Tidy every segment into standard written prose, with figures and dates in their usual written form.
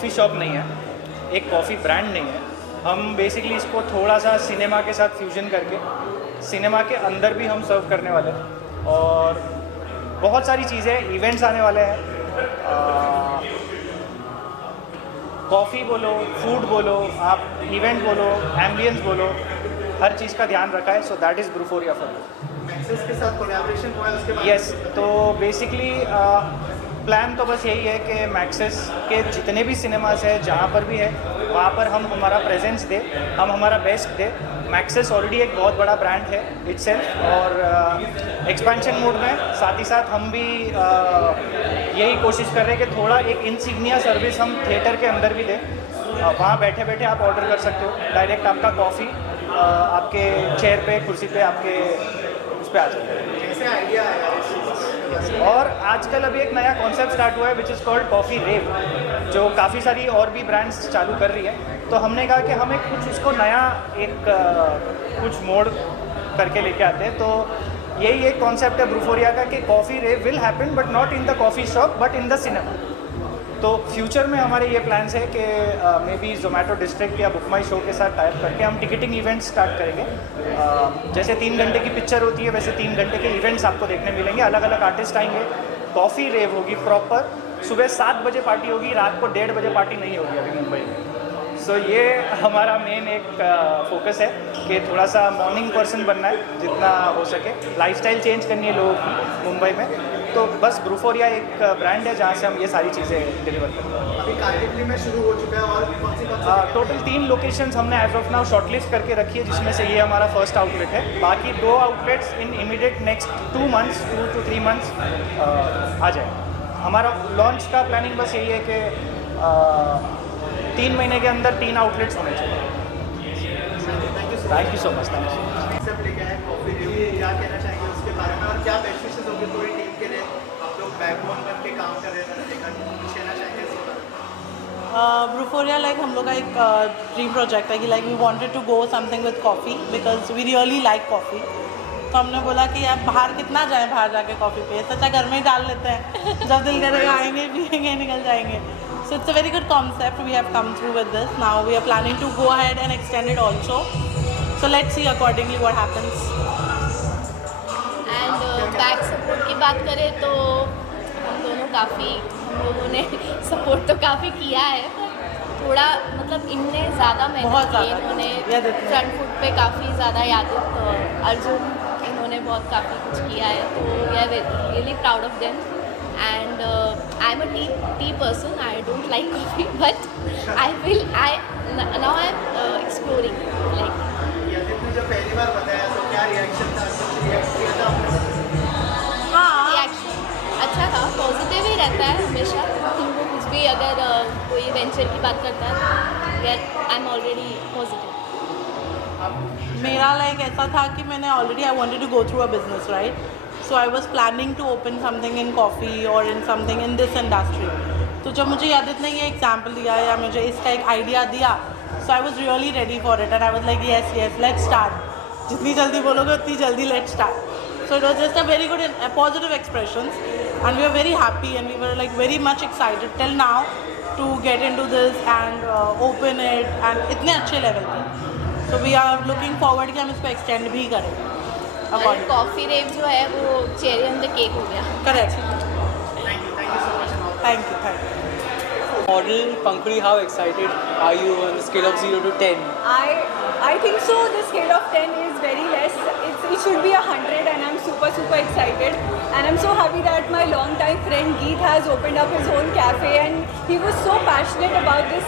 Coffee shop नहीं है, एक कॉफ़ी ब्रांड नहीं है। हम बेसिकली इसको थोड़ा सा सिनेमा के साथ फ्यूजन करके सिनेमा के अंदर भी हम सर्व करने वाले हैं और बहुत सारी चीज़ें, इवेंट्स आने वाले हैं। कॉफ़ी बोलो, फूड बोलो, आप इवेंट बोलो, एम्बियंस बोलो, हर चीज़ का ध्यान रखा है। So that is Brewphoria for you. Maxis के साथ कोलैबोरेशन हुआ है उसके बाद? यस, तो बेसिकली प्लान तो बस यही है कि मैक्सिस के जितने भी सिनेमास है, जहाँ पर भी है, वहाँ पर हम हमारा प्रेजेंस दे, हम हमारा बेस्ट दे। मैक्सिस ऑलरेडी एक बहुत बड़ा ब्रांड है इटसेल्फ और एक्सपेंशन मोड में, साथ ही साथ हम भी यही कोशिश कर रहे हैं कि थोड़ा एक इंसिग्निया सर्विस हम थिएटर के अंदर भी दें। वहाँ बैठे बैठे आप ऑर्डर कर सकते हो, डायरेक्ट आपका कॉफ़ी आपके चेयर पे, कुर्सी पे, आपके उस पर आ जाए। कैसे आइडिया आया इस चीज़ का? और आजकल अभी एक नया कॉन्सेप्ट स्टार्ट हुआ है विच इज़ कॉल्ड कॉफ़ी रेव, जो काफ़ी सारी और भी ब्रांड्स चालू कर रही है। तो हमने कहा कि हम एक कुछ उसको नया एक कुछ मोड़ करके लेके आते हैं। तो यही एक कॉन्सेप्ट है ब्रूफोरिया का कि coffee rave will happen but not in the coffee shop but in the cinema. तो फ्यूचर में हमारे ये प्लान्स है कि मे बी जोमेटो डिस्ट्रिक्ट या बुक माई शो के साथ टाइप करके हम टिकटिंग इवेंट्स स्टार्ट करेंगे। जैसे 3 घंटे की पिक्चर होती है, वैसे 3 घंटे के इवेंट्स आपको देखने मिलेंगे। अलग अलग आर्टिस्ट आएंगे, कॉफ़ी रेव होगी प्रॉपर, सुबह 7 बजे पार्टी होगी, रात को 1:30 बजे पार्टी नहीं होगी अभी मुंबई में। सो ये हमारा मेन एक फोकस है कि थोड़ा सा मॉर्निंग पर्सन बनना है जितना हो सके, लाइफस्टाइल चेंज करनी है लोगों की मुंबई में। तो बस ब्रूफोरिया एक ब्रांड है जहाँ से हम ये सारी चीज़ें डिलीवर करते हैं। अभी कांदिवली में शुरू हो चुका है और कौन सी टोटल 3 लोकेशंस हमने एज ऑफ नाउ शॉर्टलिस्ट करके रखी है, जिसमें से ये हमारा फर्स्ट आउटलेट है। बाकी 2 outlets in immediate next 2 months 2 to 3 months आ जाए। हमारा लॉन्च का प्लानिंग बस यही है कि 3 महीने के अंदर 3 आउटलेट्स होने चाहिए। Thank you so much. सब लेके आए कॉफी रिव्यू, क्या कहना चाहेंगे उसके बारे में और क्या बेस्ट विशेस होंगे पूरी टीम के लिए? आप लोग बैकबोन बन के काम कर रहे हैं, कुछ कहना चाहेंगे इसके बारे में? ब्रूफोरिया लाइक हम लोग का एक ड्रीम प्रोजेक्ट है कि like we wanted to go something with coffee because we really like coffee. तो हमने बोला कि यार बाहर कितना जाएं, बाहर जाके कॉफ़ी पे, सच्चा घर में ही डाल लेते हैं, जब दिल करेगा आएंगे पिएंगे निकल जाएंगे। So it's a very good concept. We have come through with this. Now we are planning to go ahead and extend it also. So let's see accordingly what happens. And back support की बात करें तो हम दोनों काफ़ी, हम लोगों ने सपोर्ट तो काफ़ी किया है, पर थोड़ा मतलब इनने ज़्यादा मेहनत की, इन्होंने फ्रंट फुट पे काफ़ी ज़्यादा यादव, अर्जुन, इन्होंने बहुत काफ़ी कुछ किया है। तो we are really proud of them. And I'm a tea person. I don't like coffee, but now I'm exploring. Like यादिव ने जब पहली बार बताया तो क्या रिएक्शन था? कुछ रिएक्ट किया था आपने? हाँ, रिएक्शन अच्छा था, पॉजिटिव ही रहता है हमेशा। उनको कुछ भी अगर कोई वेंचर की बात करता है, आई एम ऑलरेडी पॉजिटिव। मेरा लाइक ऐसा था कि मैंने already I wanted to go through a business, right? So I was planning to open something in coffee or in something in this industry. तो जब मुझे यादित ने ये एग्जाम्पल दिया या मुझे इसका एक आइडिया दिया, so I was really ready for it and I was like yes let's start. जितनी जल्दी बोलोगे उतनी जल्दी let's start. So it was just a very good and positive expressions and we were very happy and we were like very much excited till now to get into this and open it and इतने अच्छे level पे. So we are looking forward कि हम इसको extend भी करें. और coffee रेव जो है वो चेरी ऑन द केक हो गया। Correct. Thank you so much. Thank you. Model Pankuri, how excited are you on the scale of 0 to 10? I think so. The scale of 10 is very less. It should be 100, and I'm super excited. And I'm so happy that my longtime friend Geet has opened up his own cafe, and he was so passionate about this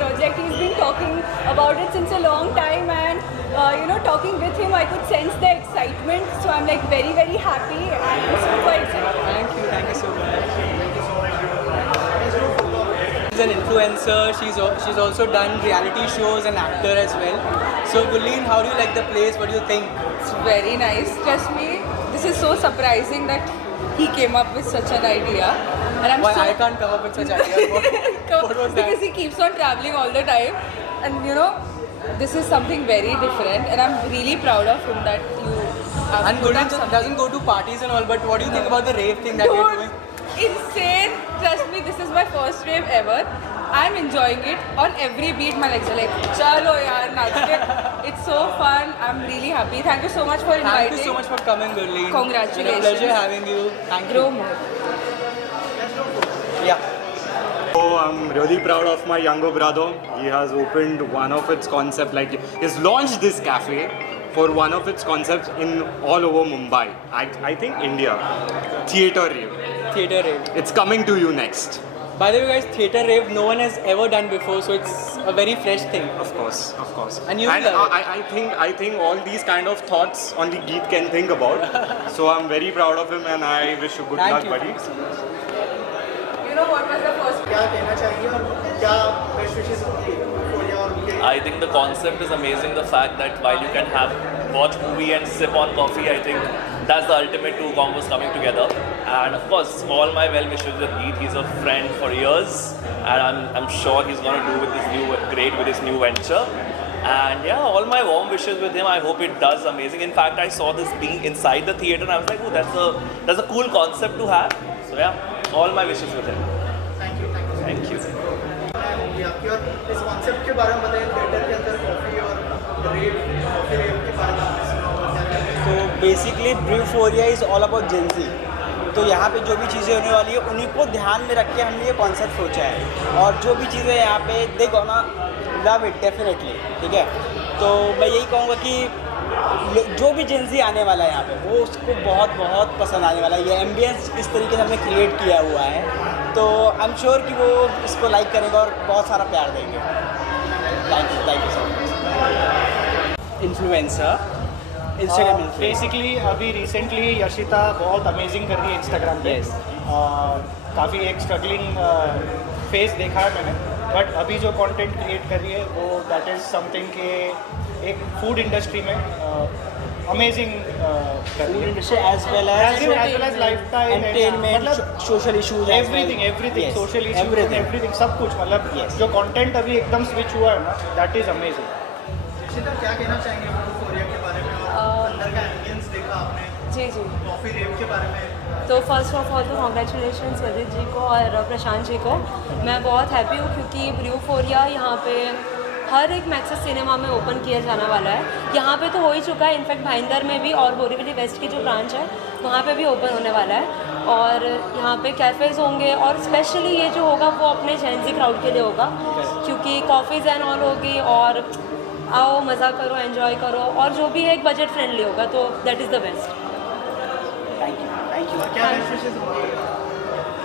project. He's been talking about it since a long time, and talking with him, I could sense the excitement. So I'm like very happy, and I'm super excited. Thank you so much. She's an influencer. She's also done reality shows and actor as well. So Gulleen, how do you like the place? What do you think? It's very nice. Trust me, this is so surprising that he came up with such an idea. And I'm Why so I can't come up with such ideas? What was that? because he keeps on traveling all the time, and this is something very different, and I'm really proud of him that you have And put Gulleen up something. doesn't go to parties and all, but what do you think about the rave thing that you're doing? Insane. Trust me, this is my first rave ever, I'm enjoying it. On every beat, my legs are like, chalo yaar, naach ke. It's so fun. I'm really happy. Thank you so much for inviting. Thank you so much for coming, Gurleen. Congratulations. It's a pleasure having you. Thank Grow you. more. Yeah. So I'm really proud of my younger brother. He has opened one of its concept, like he's launched this cafe for one of its concepts in all over Mumbai. I think India. Theatre Rave. Theatre Rave. It's coming to you next. By the way, guys, Theatre Rave no one has ever done before, so it's a very fresh thing. Of course, of course. And you will love it. I think all these kind of thoughts only Geet can think about. So I'm very proud of him and I wish you good luck, Thank you. buddy. You know what was the first? क्या कहना चाहेंगे और क्या best wishes होंगी Korea और उनके I think the concept is amazing. The fact that while you can watch movie and sip on coffee, I think that's the ultimate two combos coming together. And of course, all my well wishes with Geet. He's a friend for years, and I'm sure he's gonna do great with his new venture. And yeah, all my warm wishes with him. I hope it does amazing. In fact, I saw this being inside the theater, and I was like, oh, that's a cool concept to have. So yeah, all my wishes with him. Thank you Thank you. आपकी और इस concept के बारे में बताइए theatre के अंदर coffee और कॉफ़ी रेव के बारे में आपने सुना होगा क्या कहते हैं? तो basically Brewphoria is all about Gen Z. तो यहाँ पे जो भी चीज़ें होने वाली है उन्हीं को ध्यान में रख के हमने ये कॉन्सेप्ट सोचा है, और जो भी चीज़ें यहाँ पे they gonna love it definitely, ठीक है। तो मैं यही कहूँगा कि जो भी जेंजी आने वाला है यहाँ पे वो उसको बहुत बहुत पसंद आने वाला है। ये एम्बियंस इस तरीके से हमने क्रिएट किया हुआ है, तो आई एम श्योर कि वो इसको लाइक करेंगे और बहुत सारा प्यार देंगे। Thank you so much. Influencer Instagram basically अभी रिसेंटली यशिता बहुत अमेजिंग कर रही है इंस्टाग्राम पे। काफ़ी एक स्ट्रगलिंग फेस देखा है मैंने, बट अभी जो कंटेंट क्रिएट कर रही है वो दैट इज़ समथिंग के एक फूड इंडस्ट्री में अमेजिंग कर रही है, as well as lifestyle entertainment, social issues, everything social issues, everything सब कुछ, मतलब जो कंटेंट अभी एकदम स्विच हुआ है ना, दैट इज़ अमेजिंग। यशिता क्या कहना चाहेंगे कोरिया के बारे में और अंदर का एम्बियंस देखा आपने जी जी। कॉफ़ी रेव के बारे में? तो फर्स्ट ऑफ ऑल तो कॉन्ग्रेचुलेशन यदित जी को और प्रशांत जी को। मैं बहुत हैप्पी हूँ क्योंकि ब्रूफोरिया यहाँ पे हर एक मैक्सिस सिनेमा में ओपन किया जाने वाला है। यहाँ पे तो हो ही चुका है, इनफैक्ट भाईंदर में भी, और बोरीवली वेस्ट की जो ब्रांच है वहाँ पे भी ओपन होने वाला है। और यहाँ पे कैफ़ेज़ होंगे, और स्पेशली ये जो होगा वो अपने जेंजी क्राउड के लिए होगा, क्योंकि कॉफ़ीज़ एंड ऑल होगी, और आओ मज़ा करो, एंजॉय करो, और जो भी है एक बजट फ्रेंडली होगा, तो that is the best. Thank you. क्या बेस्ट विशेस होंगी?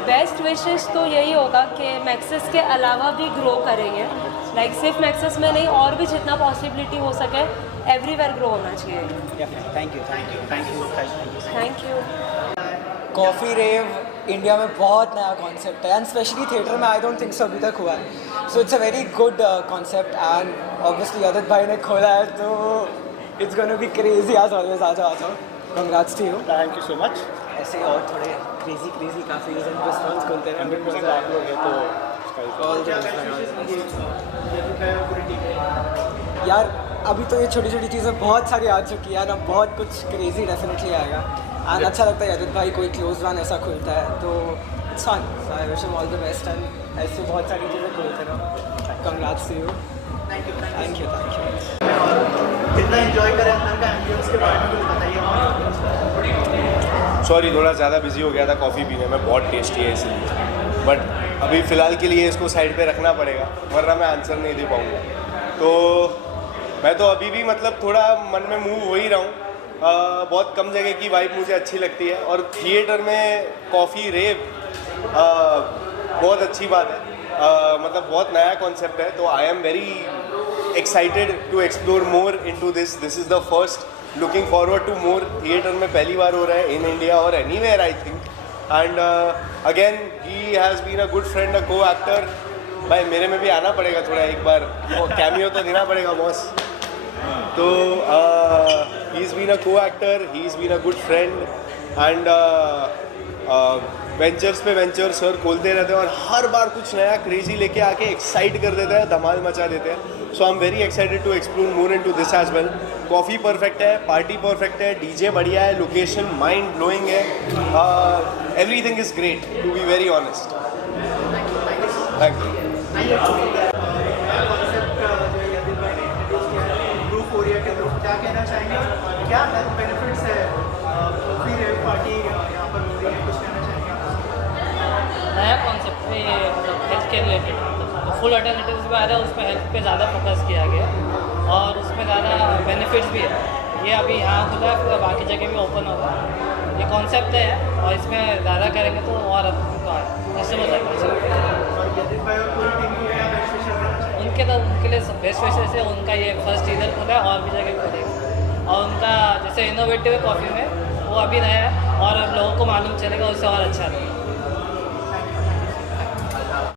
बेस्ट विशेस तो यही होगा कि मैक्सिस के अलावा भी ग्रो करेंगे, लाइक सिर्फ मैक्सिस में नहीं, और भी जितना पॉसिबिलिटी हो सके एवरीवेयर ग्रो होना चाहिए। Thank you. Coffee rave India में बहुत नया कॉन्सेप्ट है, एंड स्पेशली थिएटर में आई डोंट थिंक सो अभी तक हुआ है। So it's a very good concept, and obviously Adit भाई ने खोला है तो इट्स गोना बी क्रेजी। आज ऑलवेज आ जाओ। Congrats to you. Thank you so much. ऐसे और थोड़े क्रेजी काफ़ी रेस्टोरेंट्स खुलते हैं। 100% आप लोग हैं तो All the क्या best, बेस्ट man. विशेस होंगी यशिता है और पूरी टीम? यार अभी तो ये छोटी छोटी चीज़ें बहुत सारी आ चुकी है, अब बहुत कुछ क्रेजी डेफिनेटली आएगा, एंड अच्छा लगता है अदित भाई कोई क्लोज वन ऐसा खुलता है तो it's fun. So I wish him all the best, and ऐसे बहुत सारी चीज़ें खुलते रहो। Congrats to you. Thank you. कितना एंजॉय करें अंदर का एम्बियंस के बारे में कुछ बताइए। सॉरी थोड़ा ज़्यादा बिजी हो गया था कॉफ़ी पीने में, बहुत टेस्टी है इसलिए, बट अभी फ़िलहाल के लिए इसको साइड पे रखना पड़ेगा वरना मैं आंसर नहीं दे पाऊँगा। तो मैं तो अभी भी मतलब थोड़ा मन में मूव हो ही रहा हूँ। बहुत कम जगह की वाइब मुझे अच्छी लगती है, और थिएटर में कॉफ़ी रेव बहुत अच्छी बात है। मतलब बहुत नया कॉन्सेप्ट है, तो I am very excited to explore more into this. This is the first, looking forward to more. Theatre में पहली बार हो रहा है इन इंडिया और anywhere I think, and again he has been a good friend, a co actor. भाई मेरे में भी आना पड़ेगा थोड़ा, एक बार कैमियो तो देना पड़ेगा बॉस। तो ही is been a co actor, he is been a good friend, and ventures पे वेंचर सर खोलते रहते हैं और हर बार कुछ नया क्रेजी लेके आके एक्साइट कर देते हैं, धमाल मचा देते हैं। So I am very excited to explore more into this as well. Coffee perfect है, पार्टी परफेक्ट है, डीजे बढ़िया है, लोकेशन माइंड ब्लोइंग है, everything is great to be very honest. Thank you. नया कॉन्सेप्ट जो यदित भाई ने इंट्रोड्यूस किया है ब्रूफोरिया के थ्रू, क्या कहना चाहेंगे? क्या हेल्थ बेनिफिट्स है? कॉफ़ी रेव पार्टी यहाँ पर हो रही है, कुछ कहना चाहेंगे आप? नया कॉन्सेप्ट है ये, मतलब हेल्थ के रिलेटेड, मतलब फुल अल्टरनेटिव्स भी आ रहा है, उसमें हेल्थ पे ज़्यादा फोकस किया गया और उसमें ज़्यादा बेनिफिट्स भी है। ये अभी यहाँ खुला है, फिर बाकी जगह भी ओपन होगा। ये कॉन्सेप्ट है और इसमें ज़्यादा करेंगे तो और कस्टमर उनके लिए बेस्ट विशेष है। उनका ये फर्स्ट इधर खुला है और भी जगह खुलेगा और उनका जैसे इनोवेटिव है कॉफ़ी में, वो अभी नया है और लोगों को मालूम चलेगा, उससे और अच्छा रहेगा।